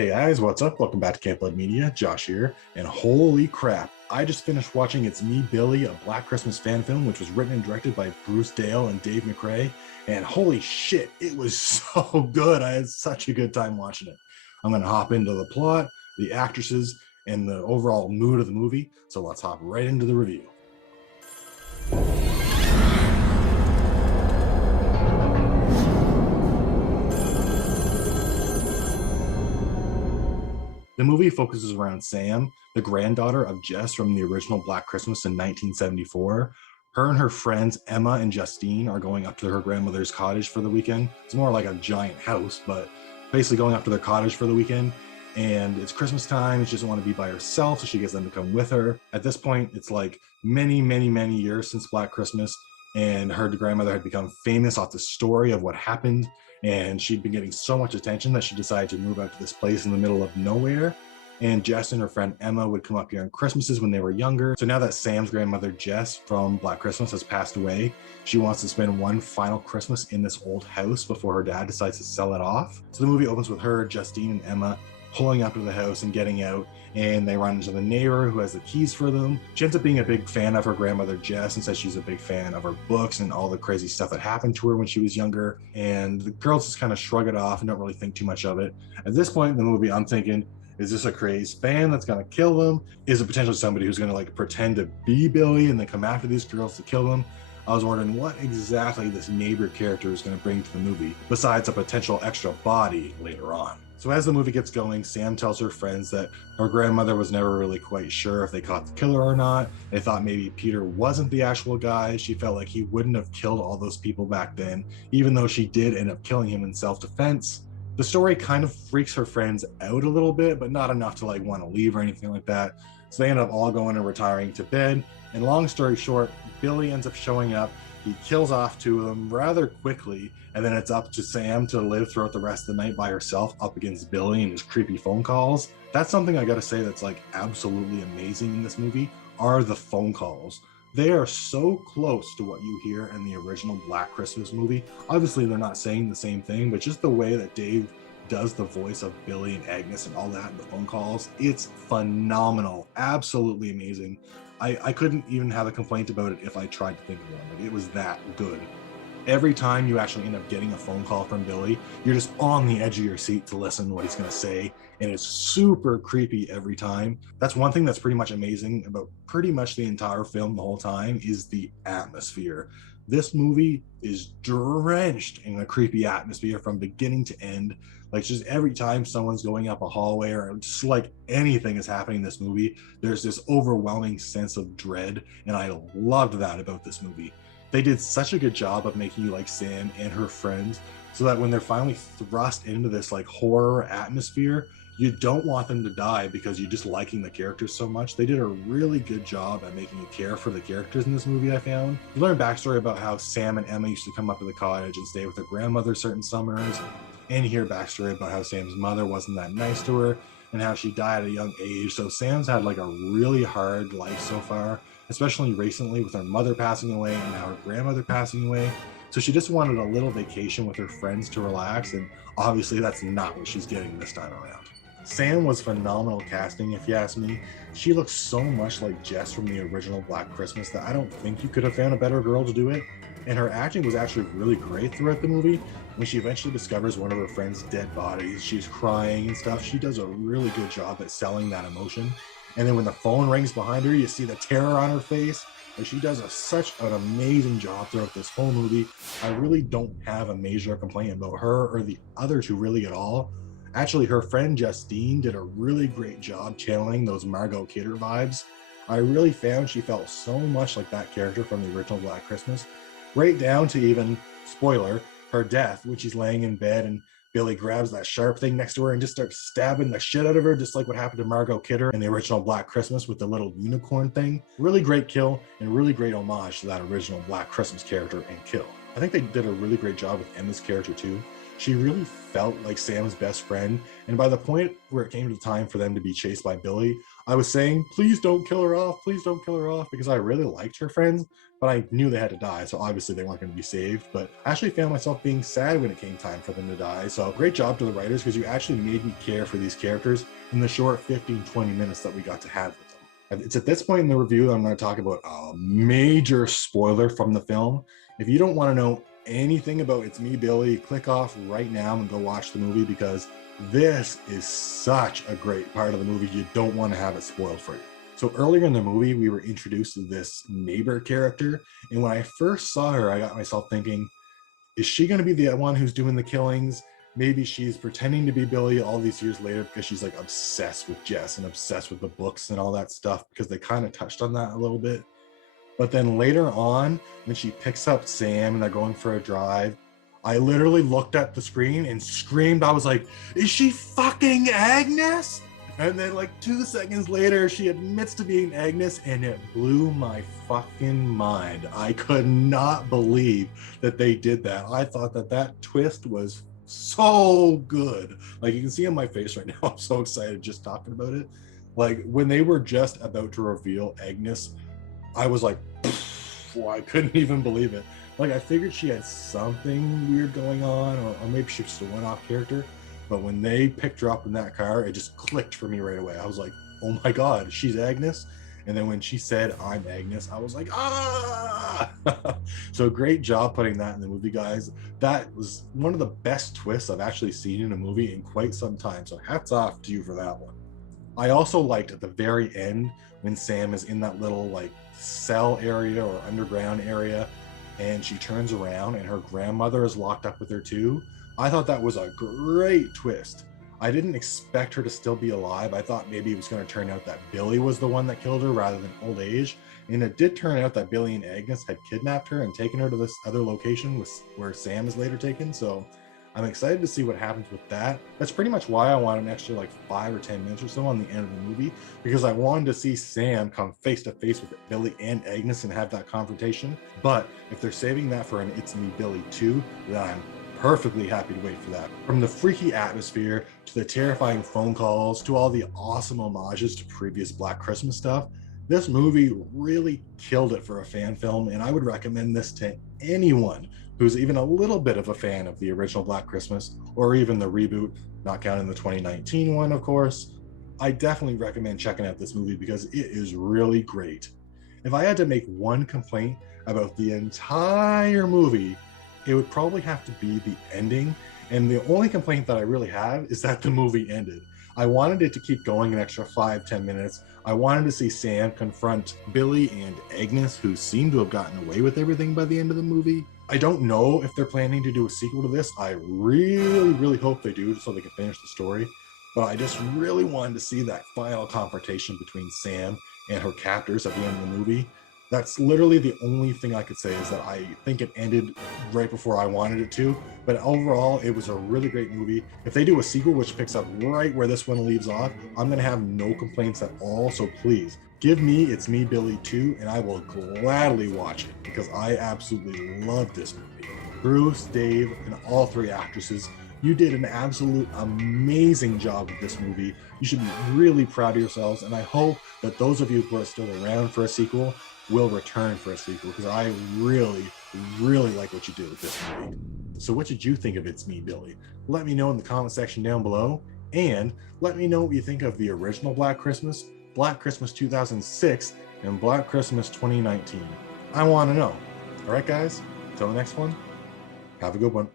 Hey guys, what's up? Welcome back to Camp Blood Media. Josh here, and holy crap, I just finished watching It's Me, Billy, a Black Christmas fan film, which was written and directed by Bruce Dale and Dave McRae, and holy shit, it was so good. I had such a good time watching it. I'm going to hop into the plot, the actresses, and the overall mood of the movie, so let's hop right into the review. The movie focuses around Sam, the granddaughter of Jess from the original Black Christmas in 1974. Her and her friends Emma and Justine are going up to her grandmother's cottage for the weekend. It's more like a giant house, but basically going up to their cottage for the weekend. And it's Christmas time, and she doesn't want to be by herself, so she gets them to come with her. At this point, it's like many years since Black Christmas, and her grandmother had become famous off the story of what happened, and she'd been getting so much attention that she decided to move out to this place in the middle of nowhere. And Jess and her friend Emma would come up here on Christmases when they were younger. So now that Sam's grandmother Jess from Black Christmas has passed away, she wants to spend one final Christmas in this old house before her dad decides to sell it off. So the movie opens with her, Justine, and Emma pulling up to the house and getting out, and they run into the neighbor who has the keys for them. She ends up being a big fan of her grandmother Jess and says she's a big fan of her books and all the crazy stuff that happened to her when she was younger, and the girls just kind of shrug it off and don't really think too much of it. At this point in the movie, I'm thinking, is this a crazed fan that's gonna kill them? Is it potentially somebody who's gonna like pretend to be Billy and then come after these girls to kill them? I was wondering what exactly this neighbor character is going to bring to the movie, besides a potential extra body later on. So as the movie gets going, Sam tells her friends that her grandmother was never really quite sure if they caught the killer or not. They thought maybe Peter wasn't the actual guy. She felt like he wouldn't have killed all those people back then, even though she did end up killing him in self-defense. The story kind of freaks her friends out a little bit, but not enough to like want to leave or anything like that. So they end up all going and retiring to bed. And long story short, Billy ends up showing up. He kills off two of them rather quickly, and then it's up to Sam to live throughout the rest of the night by herself up against Billy and his creepy phone calls. That's something I gotta say that's like absolutely amazing in this movie, are the phone calls. They are so close to what you hear in the original Black Christmas movie. Obviously, they're not saying the same thing, but just the way that Dave does the voice of Billy and Agnes and all that in the phone calls, it's phenomenal, absolutely amazing. I couldn't even have a complaint about it if I tried to think of one. Like, it was that good. Every time you actually end up getting a phone call from Billy, you're just on the edge of your seat to listen to what he's going to say, and it's super creepy every time. That's one thing that's pretty much amazing about pretty much the entire film the whole time, is the atmosphere. This movie is drenched in a creepy atmosphere from beginning to end. Like, just every time someone's going up a hallway or just like anything is happening in this movie, there's this overwhelming sense of dread, and I loved that about this movie. They did such a good job of making you like Sam and her friends, so that when they're finally thrust into this like horror atmosphere, you don't want them to die because you're just liking the characters so much. They did a really good job at making you care for the characters in this movie, I found. You learn backstory about how Sam and Emma used to come up to the cottage and stay with their grandmother certain summers, and you hear backstory about how Sam's mother wasn't that nice to her and how she died at a young age. So Sam's had like a really hard life so far, especially recently with her mother passing away and now her grandmother passing away. So she just wanted a little vacation with her friends to relax, and obviously that's not what she's getting this time around. Sam was phenomenal casting, if you ask me. She looks so much like Jess from the original Black Christmas that I don't think you could have found a better girl to do it. And her acting was actually really great throughout the movie. When she eventually discovers one of her friend's dead bodies, she's crying and stuff. She does a really good job at selling that emotion. And then when the phone rings behind her, you see the terror on her face. And she does such an amazing job throughout this whole movie. I really don't have a major complaint about her or the other two really at all. Actually, her friend Justine did a really great job channeling those Margot Kidder vibes. I really found she felt so much like that character from the original Black Christmas, right down to even, spoiler, her death, when she's laying in bed and Billy grabs that sharp thing next to her and just starts stabbing the shit out of her, just like what happened to Margot Kidder in the original Black Christmas with the little unicorn thing. Really great kill and really great homage to that original Black Christmas character and kill. I think they did a really great job with Emma's character too. She really felt like Sam's best friend, and by the point where it came to time for them to be chased by Billy, I was saying, please don't kill her off, please don't kill her off, because I really liked her friends, but I knew they had to die, so obviously they weren't going to be saved. But I actually found myself being sad when it came time for them to die. So great job to the writers, because you actually made me care for these characters in the short 15-20 minutes that we got to have with them. It's at this point in the review that I'm going to talk about a major spoiler from the film. If you don't want to know anything about It's Me, Billy, click off right now and go watch the movie, because this is such a great part of the movie. You don't want to have it spoiled for you. So earlier in the movie, we were introduced to this neighbor character. And when I first saw her, I got myself thinking, is she going to be the one who's doing the killings? Maybe she's pretending to be Billy all these years later because she's like obsessed with Jess and obsessed with the books and all that stuff, because they kind of touched on that a little bit. But then later on, when she picks up Sam and they're going for a drive, I literally looked at the screen and screamed. I was like, is she fucking Agnes? And then like 2 seconds later, she admits to being Agnes, and it blew my fucking mind. I could not believe that they did that. I thought that that twist was so good. Like, you can see on my face right now, I'm so excited just talking about it. Like, when they were just about to reveal Agnes, I was like, I couldn't even believe it. Like, I figured she had something weird going on, or maybe she was just a one-off character. But when they picked her up in that car, it just clicked for me right away. I was like, oh my God, she's Agnes. And then when she said, I'm Agnes, I was like, ah! So great job putting that in the movie, guys. That was one of the best twists I've actually seen in a movie in quite some time. So hats off to you for that one. I also liked at the very end when Sam is in that little like cell area or underground area, and she turns around and her grandmother is locked up with her too. I thought that was a great twist. I didn't expect her to still be alive. I thought maybe it was going to turn out that Billy was the one that killed her rather than old age. And it did turn out that Billy and Agnes had kidnapped her and taken her to this other location where Sam is later taken. So I'm excited to see what happens with that. That's pretty much why I want an extra like 5 or 10 minutes or so on the end of the movie, because I wanted to see Sam come face to face with Billy and Agnes and have that confrontation. But if they're saving that for an It's Me, Billy 2, then I'm perfectly happy to wait for that. From the freaky atmosphere to the terrifying phone calls to all the awesome homages to previous Black Christmas stuff, this movie really killed it for a fan film, and I would recommend this to anyone who's even a little bit of a fan of the original Black Christmas, or even the reboot, not counting the 2019 one, of course. I definitely recommend checking out this movie because it is really great. If I had to make one complaint about the entire movie, it would probably have to be the ending. And the only complaint that I really have is that the movie ended. I wanted it to keep going an extra 5-10 minutes. I wanted to see Sam confront Billy and Agnes, who seem to have gotten away with everything by the end of the movie. I don't know if they're planning to do a sequel to this. I really hope they do, so they can finish the story. But I just really wanted to see that final confrontation between Sam and her captors at the end of the movie. That's literally the only thing I could say, is that I think it ended right before I wanted it to. But overall, it was a really great movie. If they do a sequel which picks up right where this one leaves off, I'm going to have no complaints at all. So please, give me It's Me, Billy 2, and I will gladly watch it, because I absolutely love this movie. Bruce, Dave, and all 3 actresses, you did an absolute amazing job with this movie. You should be really proud of yourselves, and I hope that those of you who are still around for a sequel will return for a sequel, because I really like what you did with this movie. So what did you think of It's Me, Billy? Let me know in the comment section down below, and let me know what you think of the original Black Christmas, Black Christmas 2006, and Black Christmas 2019. I want to know. All right, guys, until the next one, have a good one.